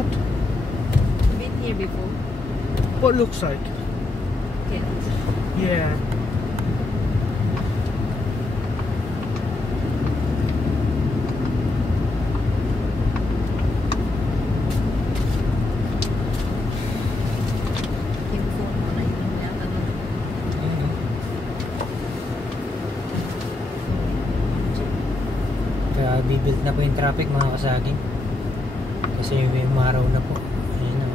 What? Been here before? What looks like? Kent. Yeah. Yung phone mo na yun yata. Kaya bibuild na po yung traffic mga kasagin. Kasi may umaraw na po. Ayun,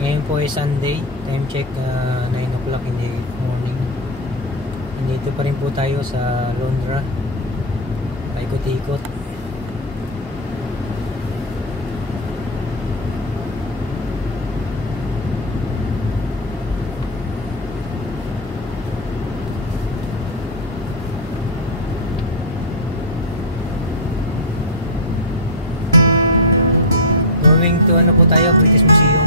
ngayon po ay Sunday. Time check 9 o'clock in the morning. Nandito pa rin po tayo sa Londra. Paikot-ikot. Going to ano po tayo, British Museum.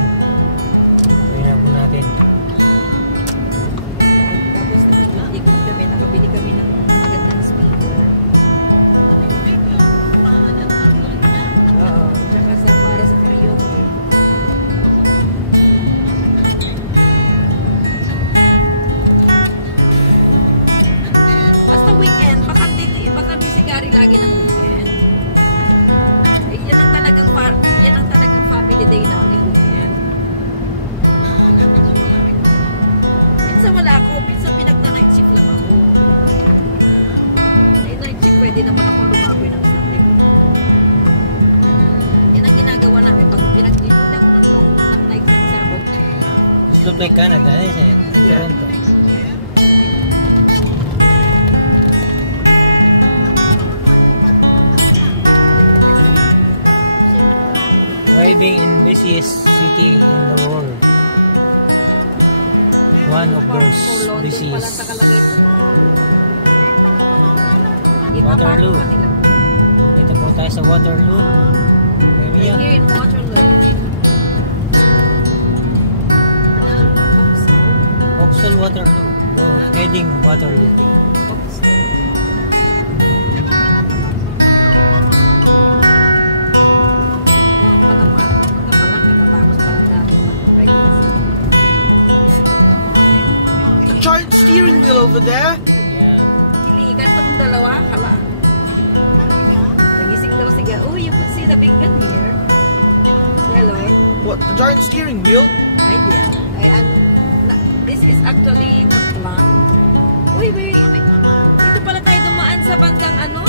Kaya po natin. Tapos ikot kami, nakabili kami ng magandang speaker. Oo, tsaka para sa karaoke. Basta weekend, bakante si Gary lagi ng weekend. Eh, yan ang talagang family day namin weekend. Minsan wala ako, minsan pinagna-night shift lang ako. Eh, night shift pwede naman akong lumaboy ng Sunday. Yan ang ginagawa namin pag pinag-dinod ako ng night shift sa Sabog. It's look like Canada, isn't it? In Toronto. Driving in busiest city in the world. One of those busiest. Waterloo. Dito po tayo sa Waterloo area. Here in Waterloo. Vauxhall Waterloo. Heading Waterloo. Giant steering wheel over there. Yeah. Kiligan itong dalawa, hala. Nagising daw siya. Oh, you could see the big gun here. Hello. What? The giant steering wheel? Idea. This is actually not planned. Uy, wait. Dito pala tayo dumaan sa bandang ano?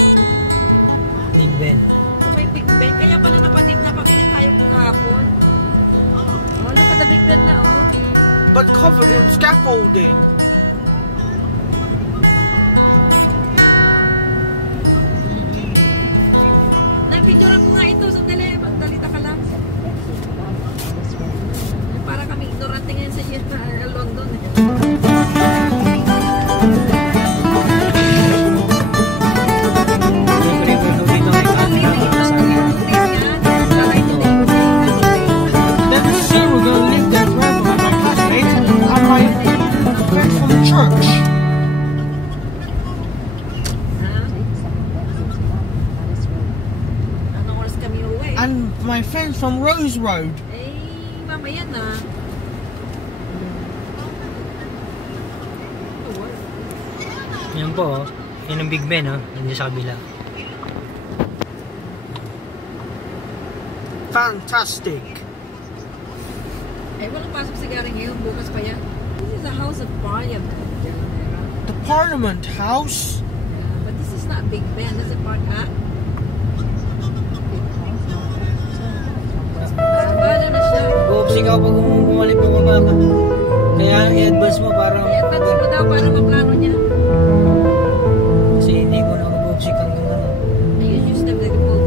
Big Ben. Sa may Big Ben. Kaya pala napabili tayo kahapon. Oh, look at the Big Ben na, oh. But covered in scaffolding. Napicturean ko nga ito. Sandali, magdalita ka lang. Para kami ignorante ngayon sa London. Then soon we're going to live there forever with my classmates and my friends from church. Anong oras kami uwi? And my friends from Rose Road. Eh, mamaya na. Yan po, yan ang Big Ben, oh. Hindi sa kabila. Fantastic. Eh, walang pasok si Gary ngayon. Bukas pa yan. This is the House of Parliament. The Parliament House. Yeah, but this is not Big Ben. That's a part, ha? Bahala na siya. Mag-uupsi ka pag bumalik pa baba ka. Kaya i-advance mo para... I-advance mo daw para maplano niya. Kasi hindi ko na mag-uupsi kang gano'n. Ayun, use them like a boat.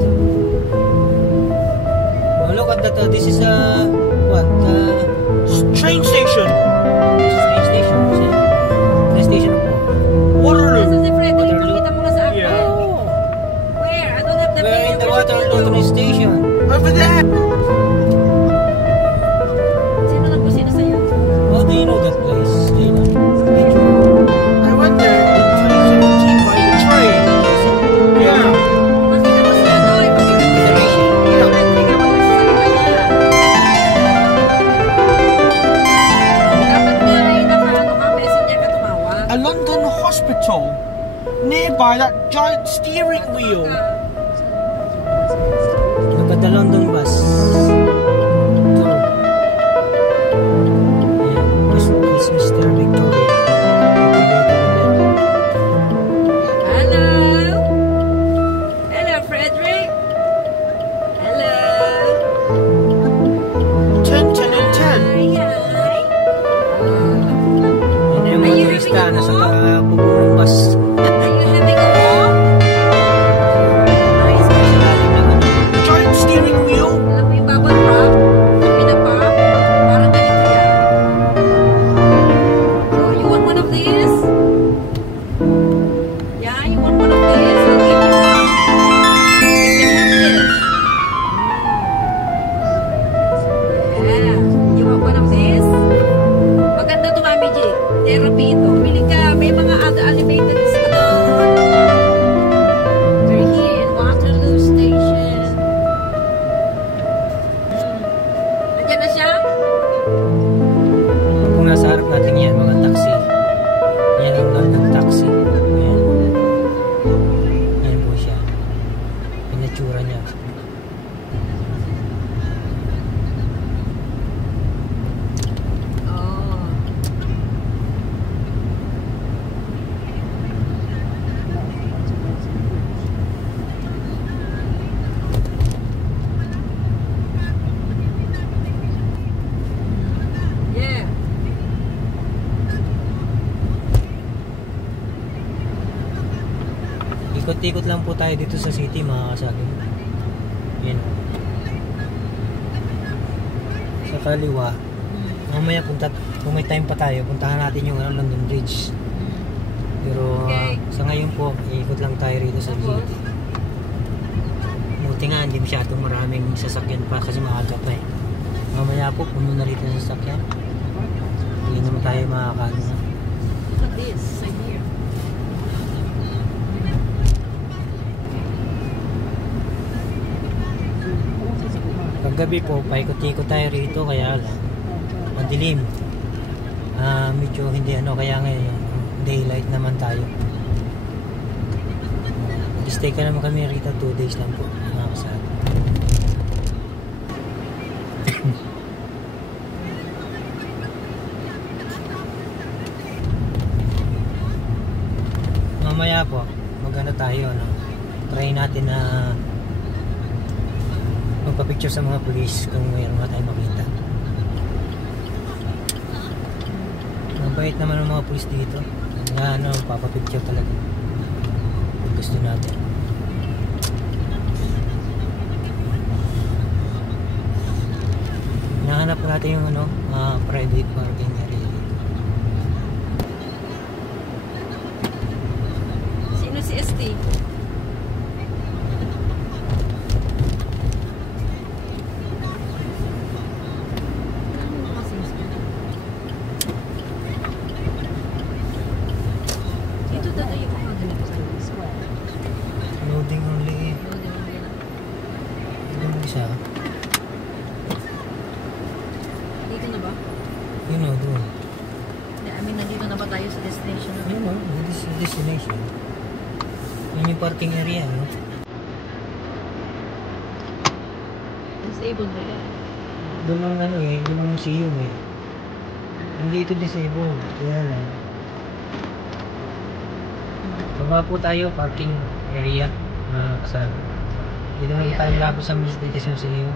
Oh, look at that. This is a... what? Train station. This is train station. Train station po. Waterloo. Nasa si Freddy, Waterloo? pakita mo na sa akin. Yeah. Oh. Where? I don't have the We're in the video. Waterloo train station. Over there. Sino nagkusina sa'yo? How do you know that place? Do you know? I went there in 2017 by the train. Yeah. Mas pinapasya daw. Ipakita mo sa akin. Yeah. Tingnan mo sa sarili. that giant steering wheel. Look at the London bus. Tour. Yeah, it's Mr. Victoria. Hello. Hello, Frederick. Hello. 10, 10, and 10. Hi. Yan yung mga turista na sa bubong bus. Are you having a walk? Nice. Sa lalim ng ano. Giant steering wheel. Alam mo yung bubble wrap? Pinapop? Parang ganito yan. Oh, you want one of these? Yeah, you want one of these? I'll give you one. You can have this. Yeah. You want one of these? Maganda to, Mami J. Therapy ito. Pili ka. May mga other animated doon. We're here in Waterloo Station. Nandiyan na siya? Kung nasa harap natin yan, mga taxi. Yan ang London taxi. Yan. Yan po siya. Pinatsura niya. Oh. Yeah. Ikot-ikot lang po tayo dito sa city, mga kasagin. Yan. Sa kaliwa. Mamaya kung may time pa tayo, puntahan natin yung London Bridge. Pero Okay. sa ngayon po, ikot lang tayo rito sa Tapos? city. Buti nga, hindi masyadong maraming sasakyan pa kasi maaga pa eh. Mamaya po, puno na rito ng sasakyan. Hindi naman tayo makakaano na. Look at this. I'm here. Paggabi po, paikot-ikot tayo rito kaya lang madilim. Medyo hindi kaya ngayon daylight naman tayo. Stay ka naman kami rito 2 days lang po. Nakakasama. Mamaya po, maganda tayo, no? Try natin na magpa-picture sa mga police kung mayroon na tayo makita. Mabait naman ang mga police dito. Na papapicture talaga. Kung gusto natin. Hinahanap natin yung private parking area. Sino si ST? Dito talaga yung mga ganito sa square. Loading only. Yung isa. Dito na ba? Yun o, doon. I mean, nandito na ba tayo sa destination? Yun o, this is destination. Yun yung parking area, no? Disabled ba yan? Doon ang doon ang museum eh. Hindi ito disabled. Kaya lang. Baba po tayo, parking area. Kasal. Dito naman tayo labo sa British Museum.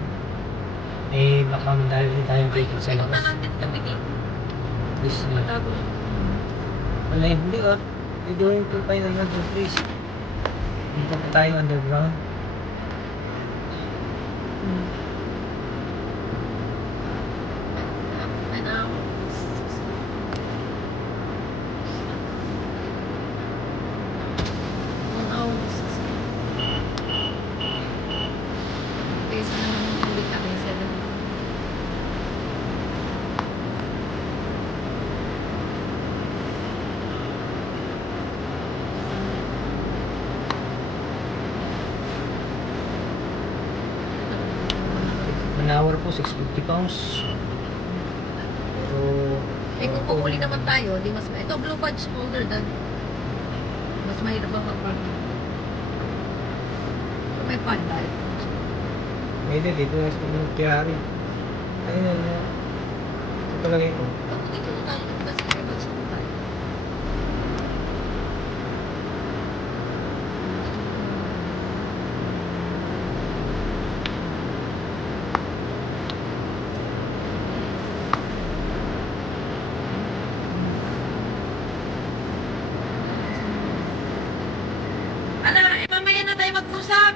Eh, baka mandali din tayong vehicle sa Ikot labas. na natin kami dito. Please, Tapos, wala hindi oh. We're going to find another place. Dito pa tayo underground. an hour. One hour. Kaysa naman ulit kami sa An hour po, 650 pounds. So, Eh kung pumuli naman tayo, di mas ito blue badge holder dan. Mas mahirap ba mag May pandal. Hindi, dito na sa Tiari. Ayun na. Ito lang ito. Dito tayo kasi mag-sumpa. Mamaya na tayo mag-usap.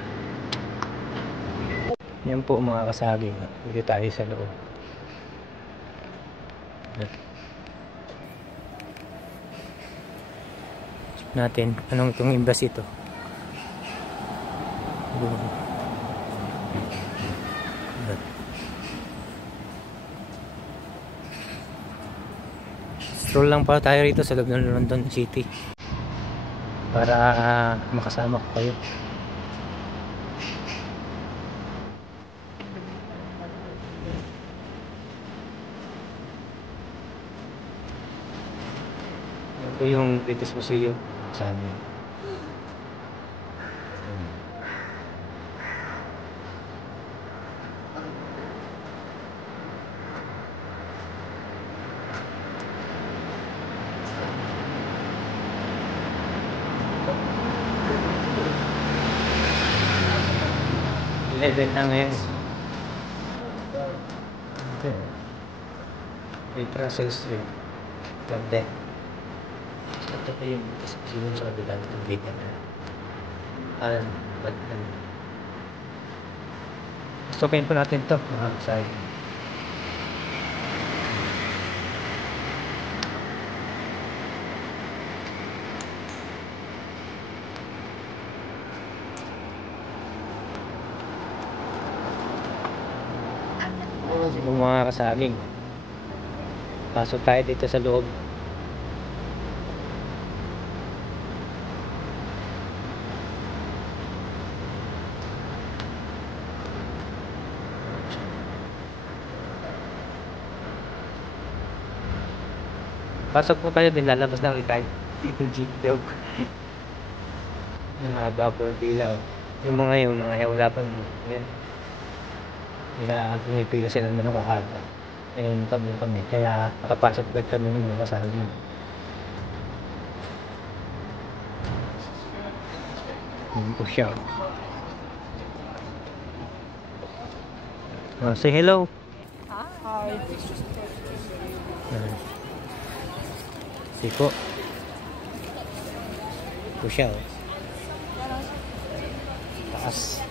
Yan po mga kasaging. Dito tayo sa loob. Check natin anong itong imbas ito. Stroll lang pa tayo rito sa loob ng London City para makasama ko kayo. Ito yung British Museum sa amin. Na ngayon. May Russell Street. Ganda. Ito pa yung Museum sa kabila ng gate na. Stopin po natin ito. Mga kasay. Yung mga kasaging. Pasok tayo dito sa loob. Pasok po kayo din, lalabas na ulit tayo. Dito jeep dog. Yung mga bubble pila. Yung mga wala pa. Yan. Kaya pumipila sila na nakakata. Ayun kami. Kaya nakapasok agad kami ng mga kasaging. Yun po siya. Say hello. Hi. Siko. Po siya. Taas.